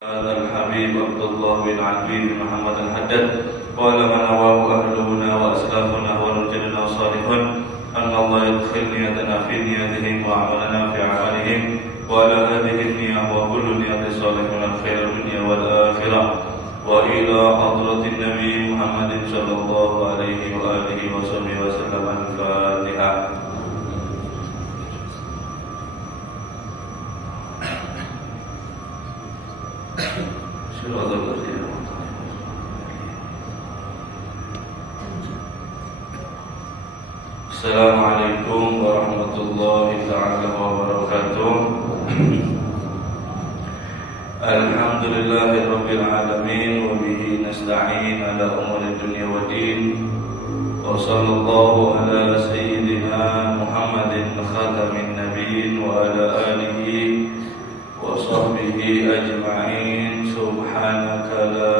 هذا الحبيب عبد الله بن علي بن محمد الحداد قال ما نواه أهلنا وأسلافنا ورجلنا الصالحون أن الله يدخل نيتنا في نيتهم وعملنا في عملهم وعلى هذه النية وكل نية صالح من الخير الدنيا والآخرة وإلى حضرة النبي محمد صلى الله عليه وآله وصحبه وسلم. الفاتحة. Assalamualaikum warahmatullahi ta'ala wabarakatuh. Alhamdulillahi rabbil alamin wa bihi nasta'in ala umuri dunya wa din. Wa sallallahu ala sayyidina Muhammadin khatamin nabiyyin wa ala alihi wa sahbihi ajma'in. Subhanaka la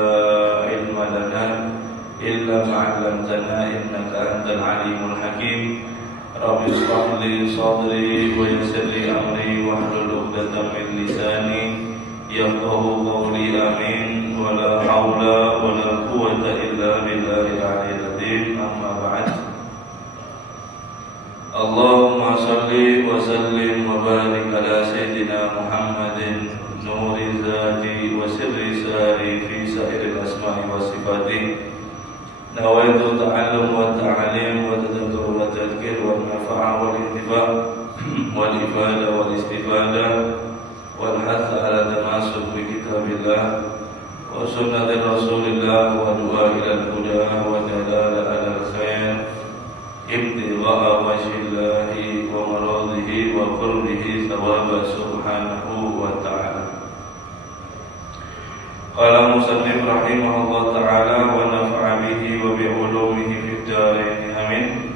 ilma lana illa ma 'allamtana innaka antal alimul hakim. Rabbi shrah li sadri wa yassir li amri wahlul 'uqdatam min lisani yafqahu qawli. Amin. Wa la haula wa la quwwata illa billahil aliyyil azim. Amma ba'd. Allahumma shalli wa sallim wa barik ala sayyidina Muhammadin nuri zati wa sirri sari fi sa'iril asma'i wa sifati. Nawaitu ta'allum wa ta'alim wa tadabur wa tadhkir wa nafa'a wal intifa' wal ifada wal istifada wal hath ala tamasuk bi kitabillah wa sunnati rasulillah wa du'a ila al-huda wa dalala ala al-khair ibtigha'a wajhillahi wa maradihi wa qurbihi thawaba subhanahu wa ta'ala. Qala musannif rahimahullah ta'ala wa nafa'a bihi wa bi'ulumihi fid dharain. Amin.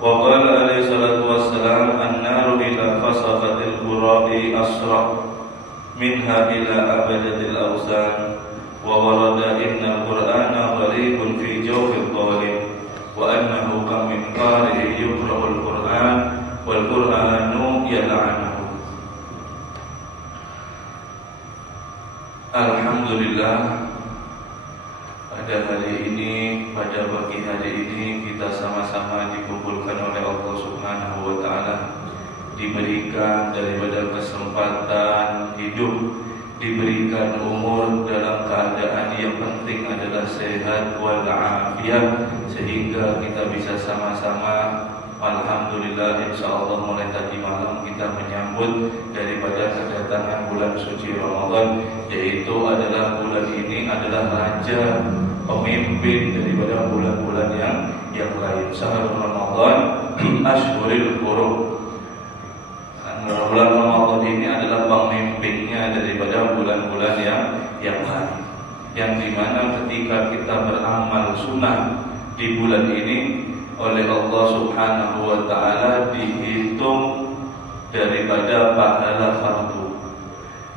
Wa qala alaihi salatu wassalam an-naru ila fasaqatil qura'i asra minha ila abadatil awsan wa warada inna qur'ana gharibun fi jawfil qalim wa annahu kam min qari'in yuqra'ul qur'an wal qur'anu yal'anuhu. Alhamdulillah, pada hari ini, pada pagi hari ini kita sama-sama dikumpulkan oleh Allah Subhanahu wa ta'ala, diberikan daripada kesempatan hidup, diberikan umur dalam keadaan yang penting adalah sehat walafiat, sehingga kita bisa sama-sama alhamdulillah insyaallah mulai tadi malam kita menyambut daripada kedatangan bulan suci Ramadan, yaitu adalah bulan ini adalah raja pemimpin daripada bulan-bulan yang lain. Syahrul Ramadan ashhurul hurum. Bulan Ramadan ini adalah pemimpinnya daripada bulan-bulan yang lain, yang dimana ketika kita beramal sunnah di bulan ini oleh Allah Subhanahu wa ta'ala dihitung daripada pahala fardu.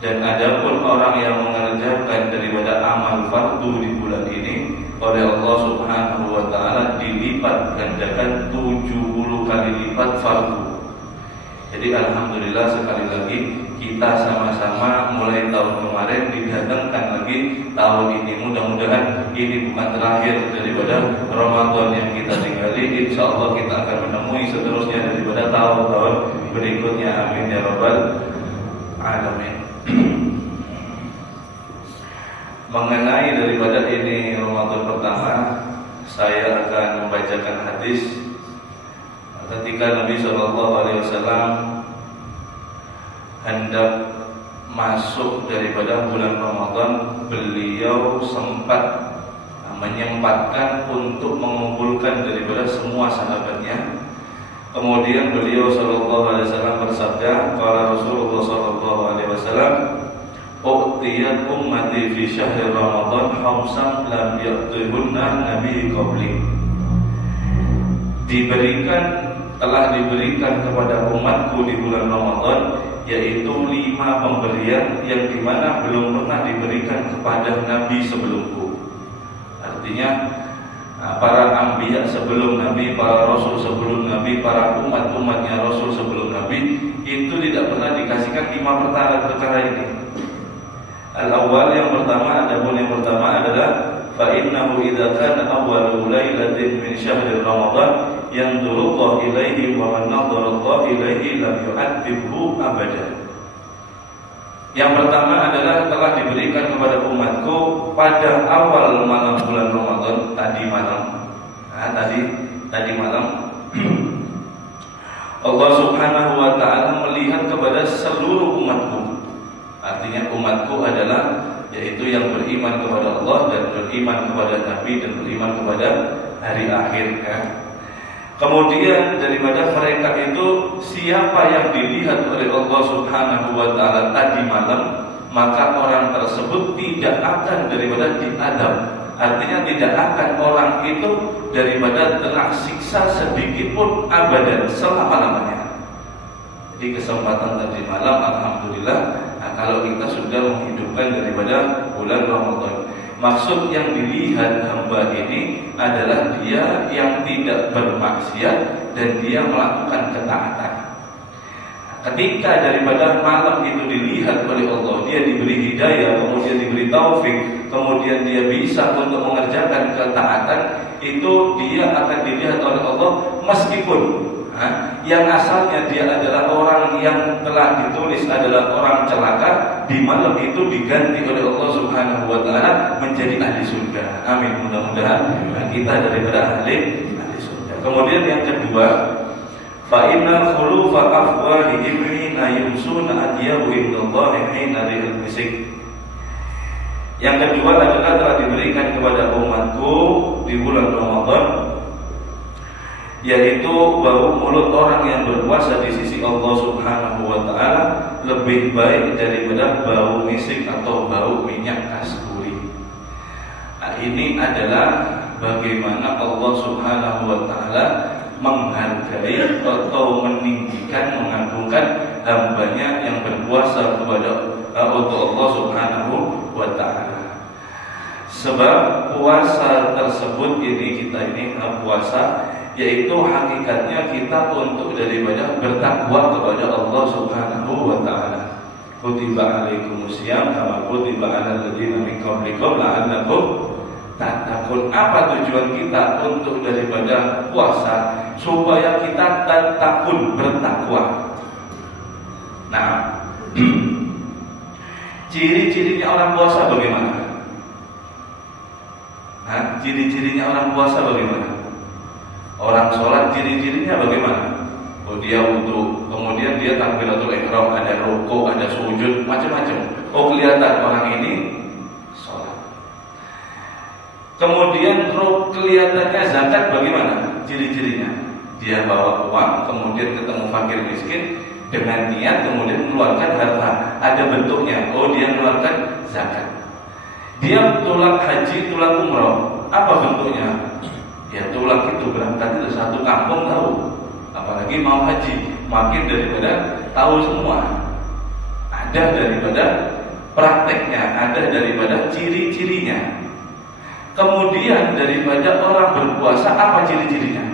Dan adapun orang yang mengerjakan daripada amal fardu di bulan ini oleh Allah Subhanahu wa ta'ala dilipat gandakan 70 kali lipat fardu. Jadi alhamdulillah sekali lagi kita sama-sama mulai tahun kemarin didatangkan lagi tahun ini. Mudah-mudahan ini bukan terakhir daripada Ramadan yang kita tinggali. InsyaAllah kita akan menemui seterusnya daripada tahun-tahun berikutnya. Amin ya rabbal alamin. Mengenai daripada ini Ramadan pertama, saya akan membacakan hadis ketika Nabi SAW hendak masuk daripada bulan Ramadan, beliau sempat menyempatkan untuk mengumpulkan daripada semua sahabatnya. Kemudian beliau SAW bersabda, qala Rasulullah SAW, u'tiyat ummati fi syahri Ramadan khamsan lam ya'tihunna nabi qabli. Telah diberikan kepada umatku di bulan Ramadan, yaitu 5 pemberian yang dimana belum pernah diberikan kepada Nabi sebelumku. Artinya para anbiya sebelum Nabi, para Rasul sebelum Nabi, para umat-umatnya Rasul sebelum Nabi itu tidak pernah dikasihkan 5 perkara ini. Al-awwal yang pertama adalah fa innahu idza kana awwalu lailatin min syahri Ramadan yanzuru Allah ilaihi wa man nadhara Allah ilaihi lam yu'adzibhu abada. Yang pertama adalah telah diberikan kepada umatku pada awal malam bulan Ramadan tadi malam. Tadi malam Allah Subhanahu wa taala melihat kepada seluruh umatku. Artinya umatku adalah yaitu yang beriman kepada Allah dan beriman kepada Nabi dan beriman kepada hari akhir ya. Kemudian daripada mereka itu siapa yang dilihat oleh Allah Subhanahu wa taala tadi malam, maka orang tersebut tidak akan daripada diadab. Artinya tidak akan orang itu daripada kena siksa sedikit pun abadan selama-lamanya. Jadi kesempatan tadi malam alhamdulillah, kalau kita sudah menghidupkan daripada bulan Ramadan. Maksud yang dilihat hamba ini adalah dia yang tidak bermaksiat dan dia melakukan ketaatan. Ketika daripada malam itu dilihat oleh Allah, dia diberi hidayah, kemudian diberi taufik, kemudian dia bisa untuk mengerjakan ketaatan, itu dia akan dilihat oleh Allah meskipun yang asalnya dia adalah orang yang telah ditulis adalah orang celaka, di malam itu diganti oleh Allah Subhanahu wa taala menjadi ahli surga. Amin. Mudah-mudahan kita daripada ahli surga. Kemudian yang kedua, fa inna khulufa afwahihim hina yumsuna adyahu indallahi hina rihal misik. Yang kedua adalah telah diberikan kepada umatku di bulan Ramadan, yaitu bau mulut orang yang berpuasa di sisi Allah Subhanahu wa taala lebih baik daripada bau misik atau bau minyak kasturi. Nah, ini adalah bagaimana Allah Subhanahu wa taala menghargai atau meninggikan, mengagungkan hambanya yang berpuasa kepada untuk Allah Subhanahu wa taala. Sebab puasa tersebut kita ini puasa yaitu hakikatnya kita untuk daripada bertakwa kepada Allah Subhanahu wa taala. Kutiba alaikumusiyam kama kutiba alal ladzina min qablikum la'allakum tattaqun. Apa tujuan kita untuk daripada puasa? Supaya kita tattaqun, bertakwa. Nah, ciri-cirinya orang puasa bagaimana? Ciri-cirinya orang puasa bagaimana? Orang sholat ciri-cirinya bagaimana? Oh, dia wudu, kemudian dia takbiratul ihram, ada rukuk, ada sujud, macam-macam. Oh, kelihatan orang ini sholat. Kemudian kelihatannya zakat bagaimana? Ciri-cirinya dia bawa uang, kemudian ketemu fakir miskin dengan niat, kemudian mengeluarkan harta. Ada bentuknya. Oh, dia mengeluarkan zakat. Dia tulak haji, tulak umroh. Apa bentuknya? Ya tulak itu berangkat itu satu kampung tahu, apalagi mau haji makin daripada tahu semua. Ada daripada prakteknya, ada daripada ciri-cirinya. Kemudian daripada orang berpuasa apa ciri-cirinya?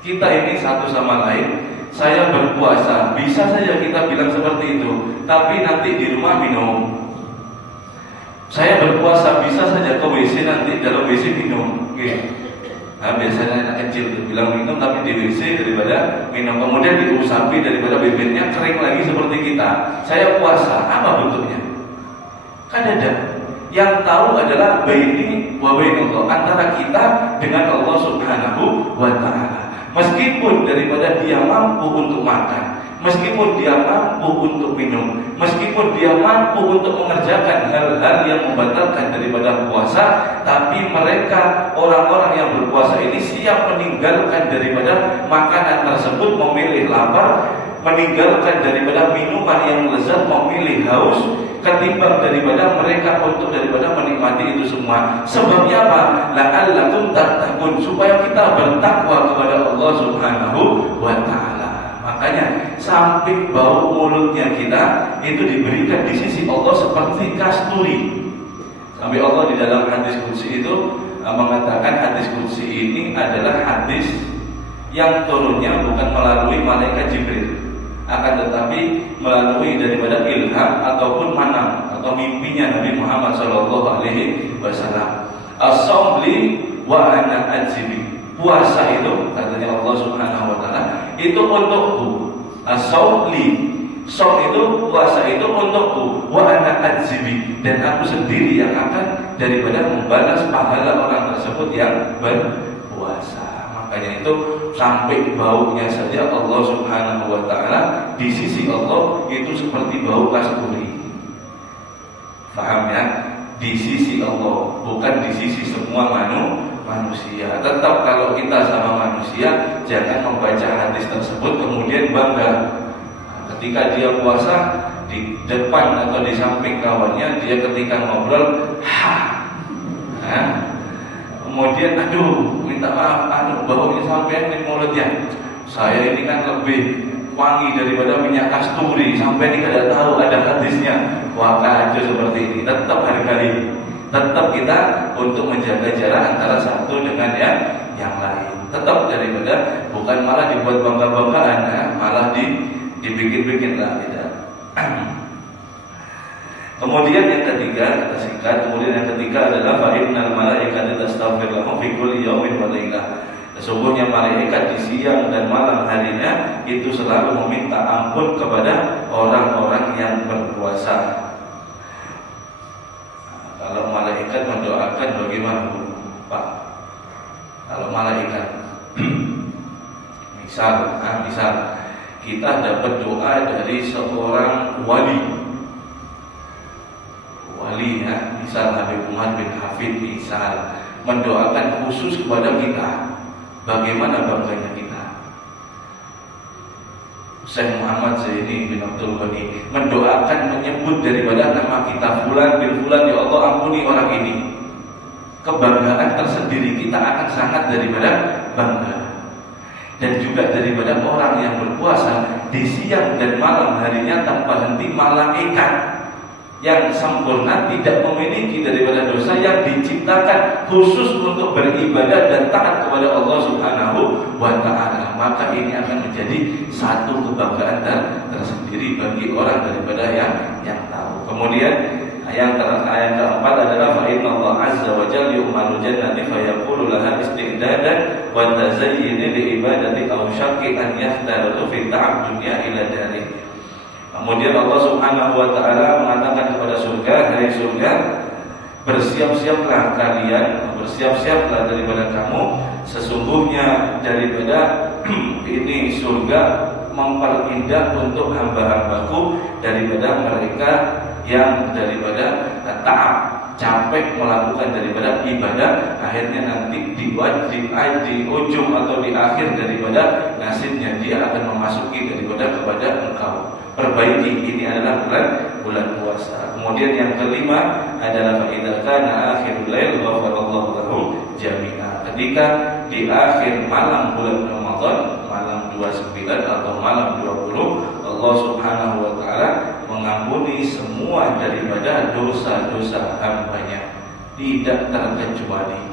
Kita ini satu sama lain, saya berpuasa, bisa saja kita bilang seperti itu, tapi nanti di rumah minum. Saya berpuasa, bisa saja ke WC, nanti dalam WC minum. Nah, biasanya anak kecil itu bilang minum tapi di WC daripada minum, kemudian diusapi daripada bibirnya kering lagi seperti kita. Saya puasa, apa bentuknya? Kan ada. Yang tahu adalah baini wa bainallah, antara kita dengan Allah Subhanahu wa taala. Meskipun daripada dia mampu untuk makan, meskipun dia mampu untuk minum, meskipun dia mampu untuk mengerjakan hal-hal yang membatalkan daripada puasa, tapi mereka orang-orang yang berpuasa ini siap meninggalkan daripada makanan tersebut, memilih lapar, meninggalkan daripada minuman yang lezat, memilih haus, ketimbang daripada mereka untuk daripada menikmati itu semua. Sebabnya apa? La'allakum tattaqun, supaya kita bertakwa kepada Allah Subhanahu wa taala. Makanya samping bau mulutnya kita itu diberikan di sisi Allah seperti kasturi. Sampai Allah di dalam hadis qudsi itu mengatakan hadis qudsi ini adalah hadis yang turunnya bukan melalui malaikat Jibril, akan tetapi melalui daripada ilham ataupun manam atau mimpinya Nabi Muhammad sallallahu alaihi wasallam. As-shaum li wa ana ajzi. Puasa itu katanya Allah Subhanahu wa taala itu untukku. As-shaum li. Shaum itu puasa itu untukku wa ana ajzi, dan aku sendiri yang akan daripada membalas pahala orang tersebut yang berpuasa. Makanya itu sampai baunya saja Allah Subhanahu wa taala di sisi Allah itu seperti bau kasturi. Paham ya? Di sisi Allah, bukan di sisi semua manusia. Tetap kalau kita sama manusia, jangan membaca hadis tersebut kemudian bangga. Ketika dia puasa di depan atau di samping kawannya, dia ketika ngobrol, kemudian aduh minta maaf, baunya sampai di mulutnya. Saya ini kan lebih wangi daripada minyak kasturi, sampai tidak tahu ada hadisnya. Wah, kacau seperti ini. Tetap hargai, tetap kita untuk menjaga jarak antara satu dengan yang lain. Tetap daripada bukan malah dibuat bangga-banggaan, malah dibikin-bikin lah, tidak. Kemudian yang ketiga, kita singkat. Kemudian yang ketiga adalah fa innal malaikata tastaghfir lahum fi kulli yawmin wa lailah. Sesungguhnya malaikat di siang dan malam harinya itu selalu meminta ampun kepada orang-orang yang berpuasa. Kalau malaikat mendoakan bagaimana, Pak? Kalau malaikat misal kita dapat doa dari seorang wali ya, misal Habib Umar bin Hafid misal mendoakan khusus kepada kita, bagaimana bangganya kita? Syekh Muhammad Zaini bin Abdul Ghani mendoakan, menyebut daripada nama kita fulan bin fulan, ya Allah ampuni orang ini. Kebanggaan tersendiri kita akan sangat daripada bangga. Dan juga daripada orang yang berpuasa di siang dan malam harinya tanpa henti, malaikat yang sempurna tidak memiliki daripada dosa yang diciptakan khusus untuk beribadah dan taat kepada Allah Subhanahu wa ta'ala. Maka ini akan menjadi satu kebanggaan tersendiri bagi orang daripada yang tahu. Kemudian ayat keempat adalah fa inna Allah azza wa jalla yu'malu jannati fa yaqulu laha isti'dadan wa tazayyin li ibadati aw syaqi an yahdaru fi ta'ab dunya ila dari. Kemudian Allah Subhanahu wa ta'ala mengatakan kepada surga, hai surga, bersiap-siaplah kalian, bersiap-siaplah daripada kamu, sesungguhnya daripada ini surga memperindah untuk hamba-hambaku daripada mereka yang daripada taat, capek melakukan daripada ibadah, akhirnya nanti di ujung atau di akhir daripada nasibnya dia akan memasuki daripada kepada engkau. Perbaiki, ini adalah bulan puasa. Kemudian yang kelima adalah fa idza kana akhirul lail ghafarallahu lahum jami'a. Ketika di akhir malam bulan Ramadan, malam 29 atau malam 20, Allah Subhanahu wa taala mengampuni semua daripada dosa-dosa hambanya, tidak terkecuali.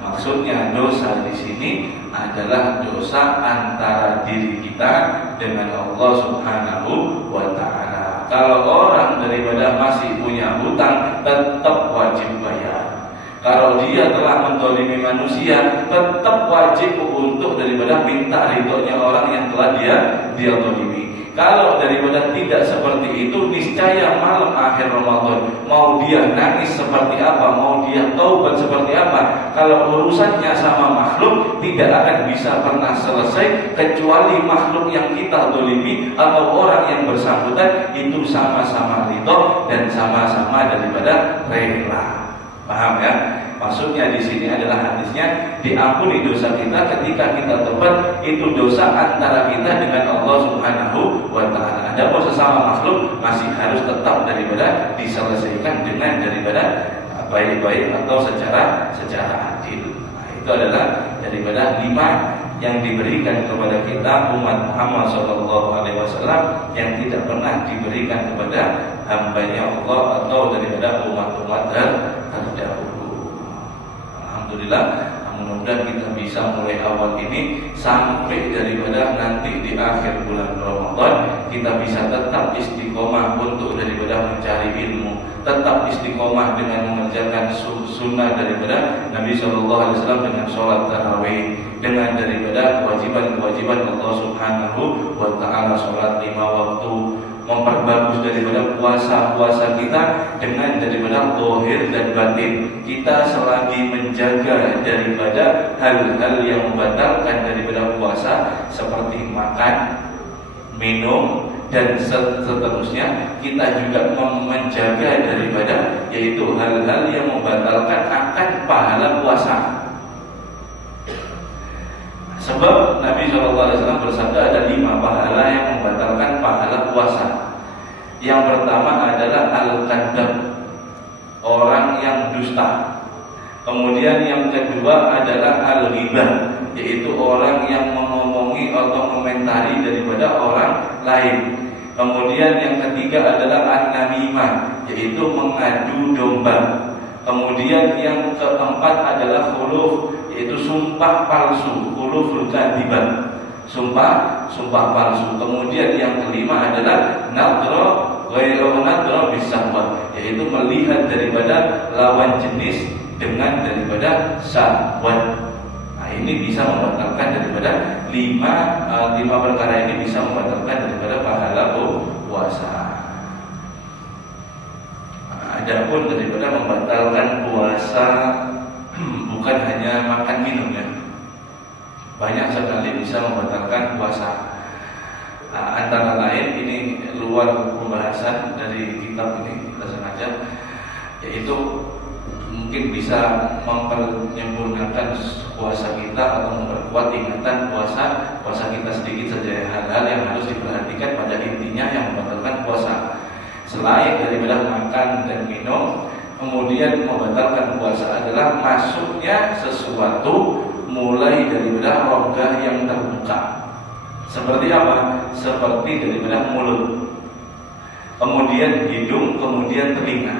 Maksudnya dosa di sini adalah dosa antara diri kita dengan Allah Subhanahu wa ta'ala. Kalau orang daripada masih punya hutang, tetap wajib bayar. Kalau dia telah menzalimi manusia, tetap wajib untuk daripada minta ridhonya orang yang telah dia zalimi. Kalau daripada tidak seperti itu, niscaya malam akhir Ramadan, mau dia nangis seperti apa, mau dia taubat seperti apa, kalau urusannya sama makhluk tidak akan bisa pernah selesai kecuali makhluk yang kita zalimi atau orang yang bersangkutan itu sama-sama ridho dan sama-sama daripada rela. Paham ya? Maksudnya di sini adalah hadisnya diampuni dosa kita ketika kita tobat, itu dosa antara kita dengan Allah Subhanahu wa ta'ala. Adapun sesama makhluk masih harus tetap daripada diselesaikan dengan daripada baik-baik atau secara adil. Nah, itu adalah daripada 5 yang diberikan kepada kita umat Muhammad SAW yang tidak pernah diberikan kepada hamba-Nya Allah atau daripada umat-umat terdahulu. Alhamdulillah, mudah-mudahan kita bisa mulai awal ini sampai daripada nanti di akhir bulan Ramadan kita bisa tetap istiqomah untuk daripada mencari ilmu, tetap istiqomah dengan mengerjakan sunnah daripada Nabi SAW dengan sholat tarawih, dengan daripada kewajiban-kewajiban Allah Subhanahu wa Ta'ala, sholat 5 waktu, memperbagus daripada puasa-puasa kita dengan daripada zahir dan batin. Kita selagi menjaga daripada hal-hal yang membatalkan daripada puasa seperti makan, minum dan seterusnya, kita juga menjaga daripada yaitu hal-hal yang membatalkan akan pahala puasa. Sebab Nabi SAW bersabda ada 5 pahala yang membatalkan pahala puasa. Yang pertama adalah al-kadzab, orang yang dusta. Kemudian yang kedua adalah al-ghibah, yaitu orang yang mengomongi atau komentari daripada orang lain. Kemudian yang ketiga adalah an-namimah, yaitu mengadu domba. Kemudian yang keempat adalah khuluf, yaitu sumpah palsu, khuluful kadzibah, sumpah palsu. Kemudian yang kelima adalah nadra ghairu nadra bisahwah, yaitu melihat daripada lawan jenis dengan daripada syahwat. Nah, ini bisa membatalkan daripada 5 perkara ini bisa membatalkan daripada pahala puasa. Adapun daripada membatalkan puasa bukan hanya makan minum ya, banyak sekali bisa membatalkan puasa. Antara lain ini luar pembahasan dari kitab ini kita sengaja, yaitu mungkin bisa mempersempurnakan puasa kita atau memperkuat ingatan puasa kita sedikit saja. Hal-hal yang harus diperhatikan pada intinya yang membatalkan puasa. Selain daripada makan dan minum, kemudian membatalkan puasa adalah masuknya sesuatu mulai daripada rongga yang terbuka. Seperti apa? Seperti daripada mulut, kemudian hidung, kemudian telinga.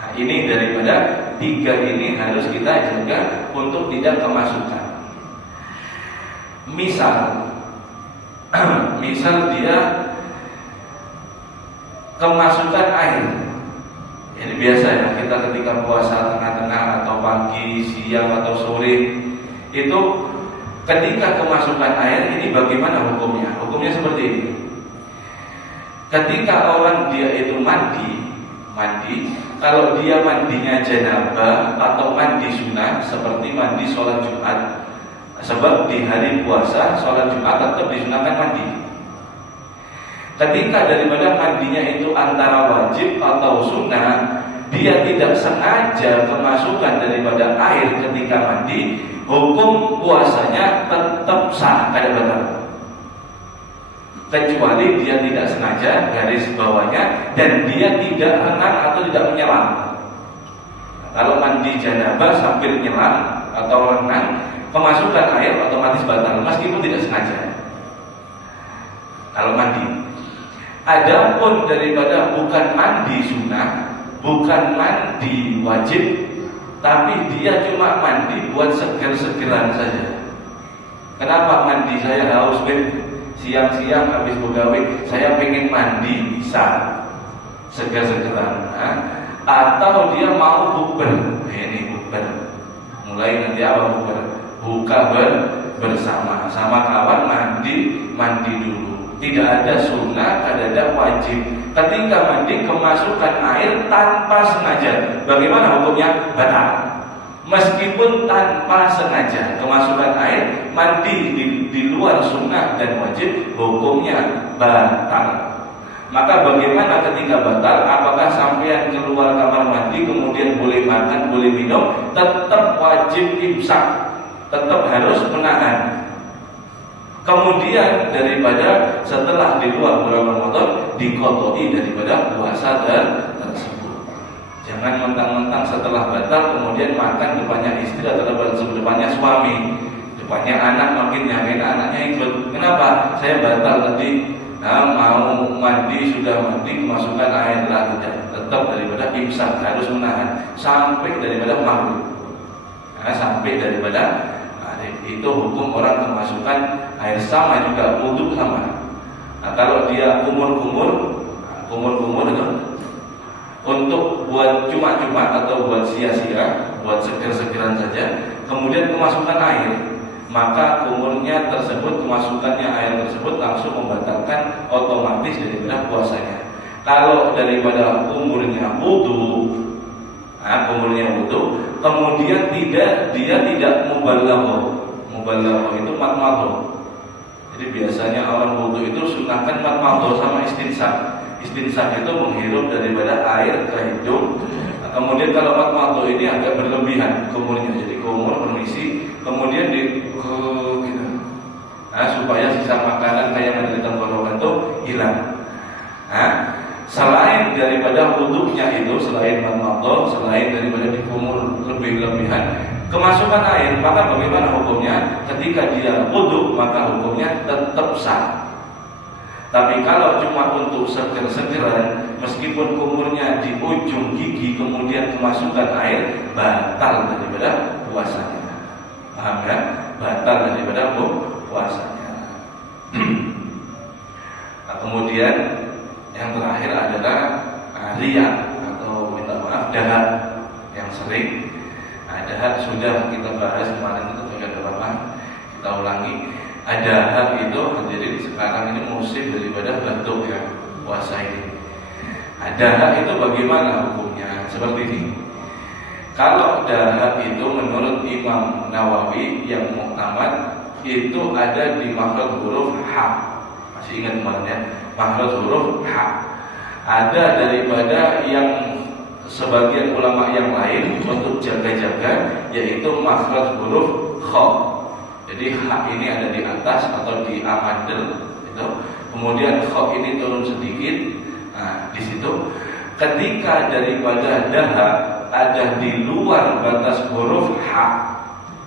Nah, ini daripada 3 ini harus kita jaga untuk tidak kemasukan. Misal dia kemasukan air. Ini biasa ya, kita ketika puasa tengah-tengah atau pagi, siang atau sore itu ketika kemasukan air ini bagaimana hukumnya? Hukumnya seperti ini. Ketika orang dia itu mandi, kalau dia mandinya janabah atau mandi sunnah seperti mandi sholat Jumat, sebab di hari puasa sholat Jumat tetap disunahkan mandi. Ketika daripada mandinya itu antara wajib atau sunnah, dia tidak sengaja kemasukan daripada air ketika mandi, hukum puasanya tetap sah, kada batal. Kecuali dia tidak sengaja, garis bawahnya, dan dia tidak renang atau tidak menyelam. Kalau mandi janabah sambil menyelam atau renang, kemasukan air otomatis batal meskipun tidak sengaja. Kalau mandi. Adapun daripada bukan mandi sunnah, bukan mandi wajib, tapi dia cuma mandi buat seger-segeran saja. Kenapa mandi? Saya haus siang-siang habis begawe, saya pengen mandi, bisa seger-segeran. Atau dia mau bukber, ini bukber. Mulai nanti apa bukber? Buka bersama sama kawan, mandi dulu. Tidak ada sunnah, tidak ada wajib. Ketika mandi kemasukan air tanpa sengaja, bagaimana hukumnya? Batal. Meskipun tanpa sengaja kemasukan air, mandi di luar sunnah dan wajib, hukumnya batal. Maka bagaimana ketika batal? Apakah sampean keluar kamar mandi kemudian boleh makan, boleh minum? Tetap wajib imsak, tetap harus menahan. Kemudian daripada setelah di luar bulan Ramadan diqodoi daripada puasa tersebut. Jangan mentang-mentang setelah batal kemudian makan depannya istri atau depannya suami, depannya anak, makin yakin anaknya ikut. Kenapa? Saya batal tadi. Mau mandi, sudah mandi, kemasukan air lah, tidak. Tetap daripada imsak harus menahan sampai daripada maghrib. sampai daripada itu hukum orang kemasukan air. Sama juga wudhu sama. Kalau dia kumur-kumur itu untuk buat cuma-cuma atau buat sia-sia, buat seger-segeran saja, kemudian kemasukan air, maka kumurnya tersebut, kemasukannya air tersebut langsung membatalkan otomatis daripada puasanya. Kalau daripada kumurnya wudhu, kemudian dia tidak mubalagho itu madmadho. Jadi biasanya orang wudhu itu sunahkan madmadho sama istinsak. Istinsak itu menghirup daripada air ke hidung. Kemudian kalau madmadho ini agak berlebihan kumurnya, jadi kumur permisi, kemudian gitu. Supaya sisa makanan kayak yang ada di tenggorokan itu hilang. Selain daripada wudhunya itu, selain madmadho, selain daripada dikumur lebih-lebihan, kemasukan air, maka bagaimana hukumnya? Ketika dia wudhu, maka hukumnya tetap sah. Tapi kalau cuma untuk seger-segeran, meskipun kumurnya di ujung gigi, kemudian kemasukan air, batal daripada puasanya. Paham ya? Batal daripada puasanya. Kemudian yang terakhir adalah riya atau minta maaf dahak yang sering. Dahak sudah kita bahas kemarin itu tidak apa-apa, kita ulangi. Dahak itu jadi sekarang ini musim daripada batuk ya, puasa ini. Dahak itu bagaimana hukumnya? Seperti ini. Kalau dahak itu menurut Imam Nawawi yang muktamad itu ada di makhraj huruf H. Masih ingat kemarin ya? Makhraj huruf H. Ada daripada yang sebagian ulama yang lain untuk jaga-jaga, yaitu makhraj huruf Kha. Jadi H ini ada di atas atau di amadel itu. Kemudian Kha ini turun sedikit. Di situ ketika daripada dahak ada di luar batas huruf H,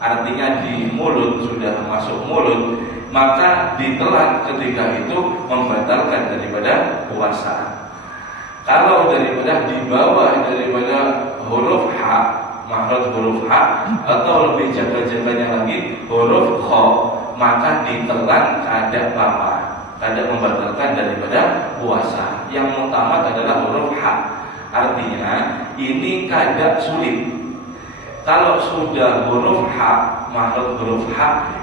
artinya di mulut, sudah masuk mulut, maka ditelan ketika itu membatalkan daripada puasa. Kalau daripada di bawah daripada huruf H, makhraj huruf H, atau lebih jaga-jaganya lagi huruf Kha, maka ditelan kada apa, kada membatalkan daripada puasa. Yang utama adalah huruf H. Artinya ini kada sulit. Kalau sudah huruf H, makhraj huruf H,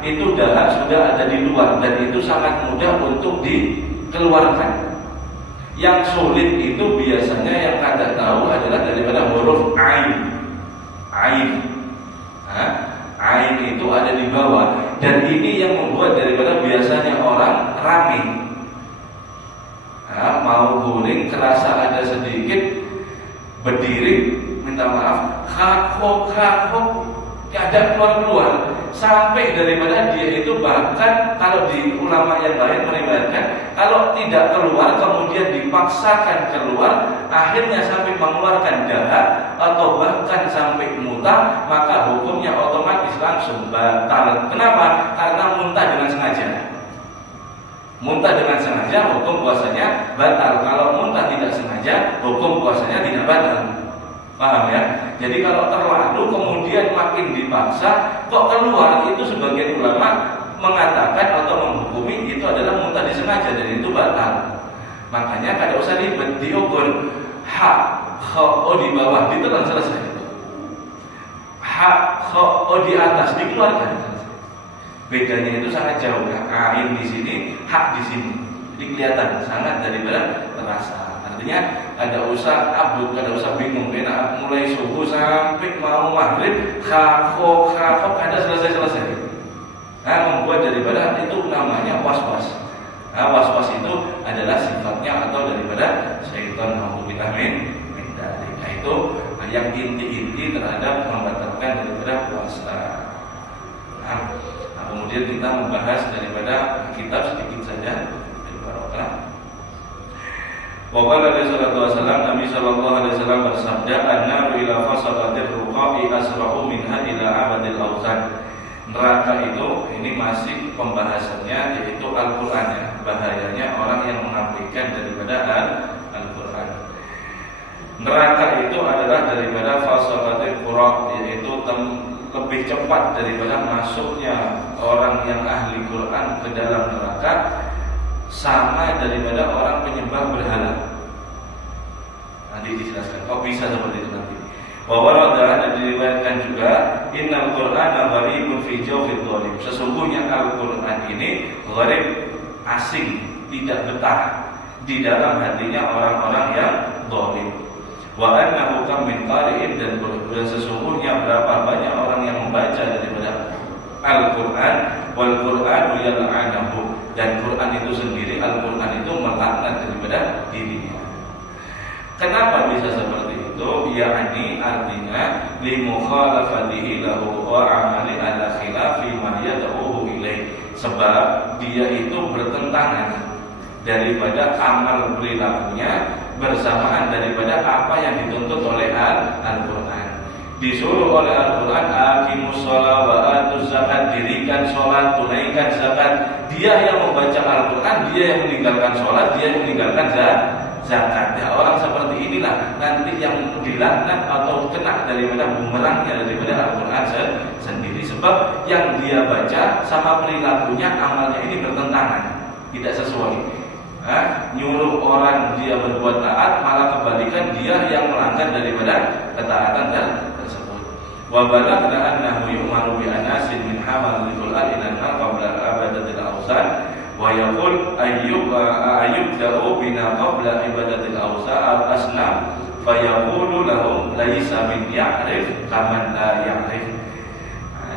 itu dahak sudah ada di luar dan itu sangat mudah untuk dikeluarkan. Yang sulit itu biasanya yang kada tahu adalah daripada huruf Ain. Ain itu ada di bawah, dan ini yang membuat daripada biasanya orang rame. Mau guling kerasa ada sedikit berdiri, minta maaf, khakok, ada keluar sampai daripada dia itu, bahkan kalau di ulama yang lain meriwayatkan kalau tidak keluar kemudian dipaksakan keluar, akhirnya sampai mengeluarkan dahak atau bahkan sampai muntah, maka hukumnya otomatis langsung batal. Kenapa? Karena muntah dengan sengaja. Muntah dengan sengaja hukum puasanya batal. Kalau muntah tidak sengaja hukum puasanya tidak batal. Paham ya? Jadi kalau terlalu kemudian makin dipaksa kok keluar, itu sebagian ulama mengatakan atau menghukumi itu adalah muntah disengaja dan itu batal. Makanya kada usah ribet, diukur H, Kha, O di bawah, ditelan selesai. H, Kha, O di atas, dikeluarkan. Bedanya itu sangat jauh ya. Ain di sini, H di sini. Jadi kelihatan sangat daripada terasa. Artinya ada usah abut, ada usah bingung. Mulai subuh sampai mau maghrib, khafok ada selesai. Membuat daripada itu namanya was-was. Was-was itu adalah sifatnya atau daripada syaitan kita mindari. Itu yang inti-inti terhadap membatalkan daripada puasa. Kemudian kita membahas daripada kitab sedikit saja dari barokah. Waqala Nabi sallallahu alaihi wasallam bersabda, "An-naru ila fasadatir ruqa'i asra'u minha ila abadil awzan." Neraka itu, ini masih pembahasannya, yaitu Al-Qur'an ya. Bahayanya orang yang mengabaikan daripada Al-Qur'an. Neraka itu adalah daripada fasadatir ruqa', yaitu lebih cepat daripada masuknya orang yang ahli Quran ke dalam neraka sama daripada orang penyembah berhala. Nanti dijelaskan kok bisa seperti itu nanti. Bahwa dan diriwayatkan juga innal Qur'ana gharibun fi jawfil dhalim. Sesungguhnya Al-Qur'an ini gharib, asing, tidak betah di dalam hatinya orang-orang yang zalim. Wa annahu kam min qari'in, dan sesungguhnya berapa banyak orang yang membaca daripada Al-Qur'an, wal Qur'anu yal'anahu, dan Qur'an itu sendiri, Al-Qur'an itu melaknat daripada dirinya. Kenapa bisa seperti itu? Yakni artinya li mukhalafatihi lahu wa amali ala khilafi ma yad'uhu ilaih. Sebab dia itu bertentangan daripada amal perilakunya bersamaan daripada apa yang dituntut oleh Al-Qur'an. Disuruh oleh Al-Qur'an aqimus shalah wa atuz zakat, dirikan sholat, tunaikan zakat. Dia yang membaca Al-Qur'an, dia yang meninggalkan sholat, dia yang meninggalkan zakat. Ya, orang seperti inilah nanti yang dilaknat atau kena daripada bumerangnya daripada Al-Qur'an sendiri. Sebab yang dia baca sama perilakunya, amalnya ini bertentangan, tidak sesuai. Nyuruh orang dia berbuat taat, malah kebalikan dia yang melanggar daripada ketaatan tersebut. Wa balaghna annahu yu'maru bi anasin min hamalil Qur'an ila qabla abadatil awsan wa yaqul ayyub da'u bina qabla ibadatil awsan al-asnam fa yaqulu lahum laisa min ya'rif kaman la ya'rif.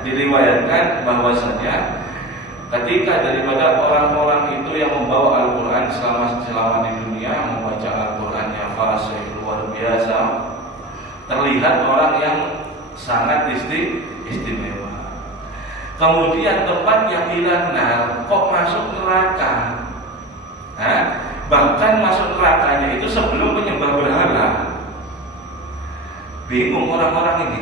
Diriwayatkan bahwasanya ketika daripada orang-orang itu yang membawa Al-Quran selama di dunia, membaca Al-Qurannya fasih luar biasa, terlihat orang yang sangat istimewa. Kemudian tempatnya ilanar, kok masuk neraka? Bahkan masuk nerakanya itu sebelum menyembah berhala. Bingung orang-orang ini.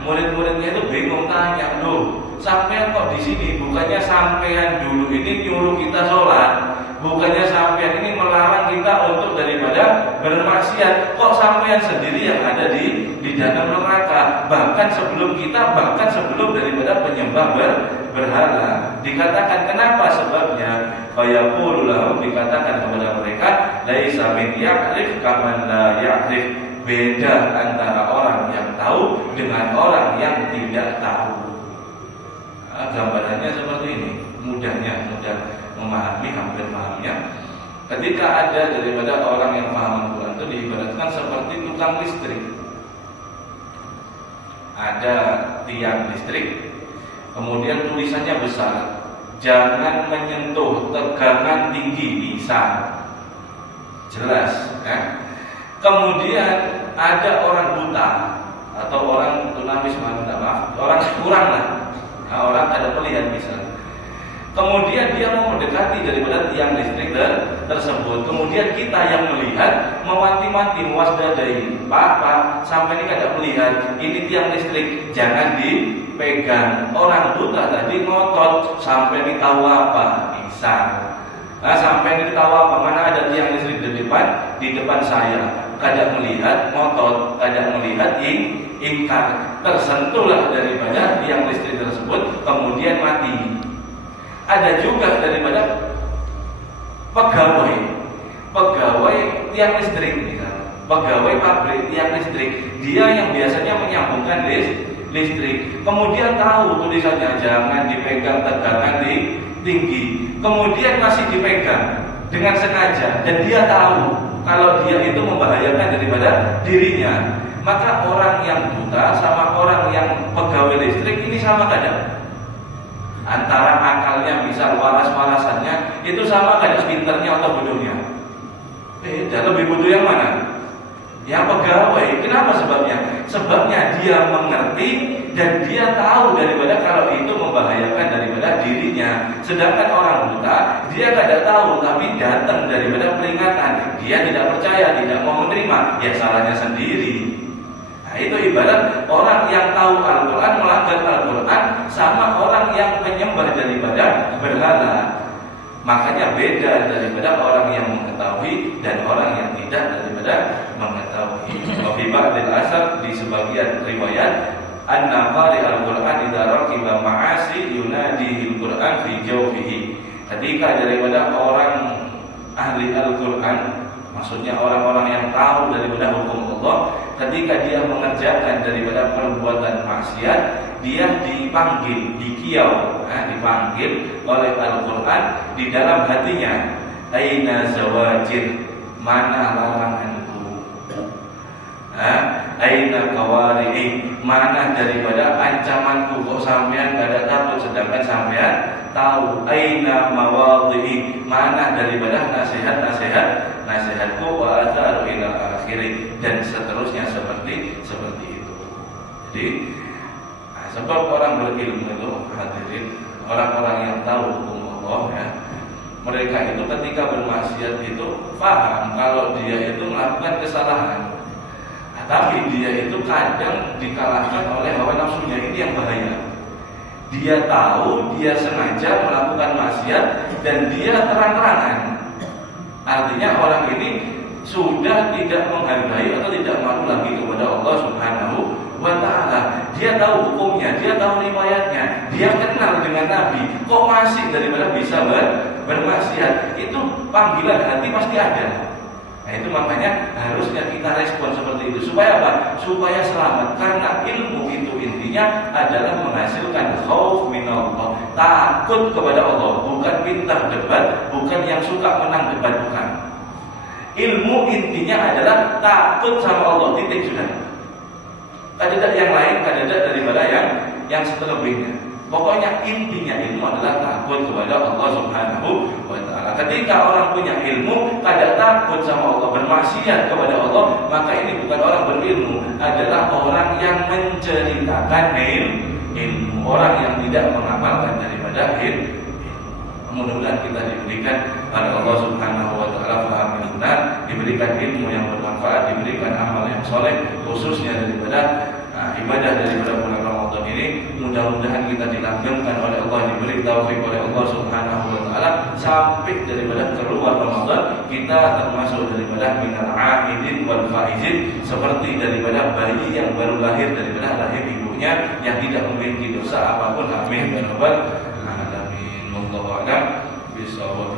Murid-muridnya itu bingung, tanya, loh, sampean kok di sini? Bukannya sampean dulu ini nyuruh kita sholat, bukannya sampean ini melarang kita untuk daripada bermaksiat. Kok sampean sendiri yang ada di dalam neraka? Bahkan sebelum kita, bahkan sebelum daripada penyembah berhala. Dikatakan kenapa sebabnya? Fayaqulu lahum, dikatakan kepada mereka, laisa min ya'rif kaman la ya'rif. Beda antara orang yang tahu dengan orang yang tidak tahu. Gambarannya seperti ini, mudah memahami, hampir pahamnya. Ketika ada daripada orang yang paham Al-Quran itu diibaratkan seperti tukang listrik. Ada tiang listrik, kemudian tulisannya besar, jangan menyentuh tegangan tinggi, bisa jelas, Kemudian ada orang buta atau orang tunamis, orang kurang lah. Orang ada melihat bisa. Kemudian dia mau mendekati daripada tiang listrik tersebut. Kemudian kita yang melihat mewanti-wanti, mewaspadai, Pak, sampai ini kada melihat, ini tiang listrik, jangan dipegang. Orang buta tadi ngotot, sampai ini tahu apa, bisa. Sampai ini tahu apa, mana ada tiang listrik di depan saya. Kada melihat, ngotot, kada melihat, ingkar, tersentuhlah daripada tiang listrik tersebut, kemudian mati. Ada juga daripada pegawai tiang listrik, pegawai pabrik tiang listrik, dia yang biasanya menyambungkan listrik, kemudian tahu tulisannya jangan dipegang tegangan tinggi, kemudian masih dipegang dengan sengaja, dan dia tahu kalau dia itu membahayakan daripada dirinya. Maka orang yang buta sama orang yang pegawai listrik ini sama kadang. Antara akalnya bisa waras-warasannya itu sama kadang, pinternya atau bodohnya. Beda, lebih bodoh yang mana? Yang pegawai. Kenapa sebabnya? Sebabnya dia mengerti dan dia tahu daripada kalau itu membahayakan daripada dirinya. Sedangkan orang buta, dia tidak tahu tapi datang daripada peringatan. Dia tidak percaya, tidak mau menerima, ya salahnya sendiri. Nah, itu ibarat orang yang tahu Al-Quran melanggar Al-Quran sama orang yang menyembah daripada berhala. Makanya beda daripada orang yang mengetahui dan orang yang tidak daripada mengetahui. Wa fi ba'dil asar, di sebagian riwayat, anna qari al-Qur'an idza raqiba ma'asi yunadihi al-Qur'an fi jawfihi. Ketika daripada orang ahli Al-Qur'an, maksudnya orang-orang yang tahu daripada hukum Allah, ketika dia mengerjakan daripada perbuatan maksiat, dia dipanggil, dipanggil oleh Al-Qur'an di dalam hatinya. Aina zawajir, mana laranganku? Aina kawari'i, mana daripada ancamanku? Kok sampean gak ada takut sedangkan sampean tahu? Aina mawadhi'i, mana daripada nasihatku? Wa atharu ila akhiri, dan seterusnya seperti itu. Jadi sebab orang berilmu itu, hadirin, orang-orang yang tahu hukum Allah ya, mereka itu ketika bermaksiat itu paham kalau dia itu melakukan kesalahan, tapi dia itu kadang dikalahkan oleh hawa nafsunya. Ini yang bahaya. Dia tahu, dia sengaja melakukan maksiat dan dia terang-terangan. Artinya orang ini sudah tidak menghargai atau tidak malu lagi kepada Allah Subhanahu wa ta'ala. Dia tahu hukumnya, dia tahu riwayatnya, dia kenal dengan Nabi, kok masih daripada bisa bermaksiat. Itu panggilan hati pasti ada. Nah, itu makanya harusnya kita respon seperti itu. Supaya apa? Supaya selamat. Karena ilmu itu intinya adalah menghasilkan khauf minallah, takut kepada Allah. Bukan pintar debat, bukan yang suka menang debat, bukan. Ilmu intinya adalah takut sama Allah, titik, sudah. Ada yang lain, ada daripada yang seterlebihnya. Pokoknya intinya ilmu adalah takut kepada Allah Subhanahu wa ta'ala. Ketika orang punya ilmu, kada takut sama Allah, bermaksiat kepada Allah, maka ini bukan orang berilmu, adalah orang yang menceritakan ilmu, orang yang tidak mengamalkan daripada ilmu. Mudah-mudahan kita diberikan oleh Allah Subhanahu wa ta'ala faham yang benar, diberikan ilmu yang bermanfaat, diberikan amal yang soleh, khususnya daripada ibadah daripada bulan Ramadan ini. Mudah-mudahan kita dilanggengkan oleh Allah, diberi taufik oleh Allah Subhanahu wa ta'ala sampai daripada keluar Ramadan kita termasuk daripada minal aidin wal faizin, seperti daripada bayi yang baru lahir daripada rahim ibunya yang tidak memiliki dosa apapun. Amin ya rabbal alamin. Wallahu a'lam bishawab.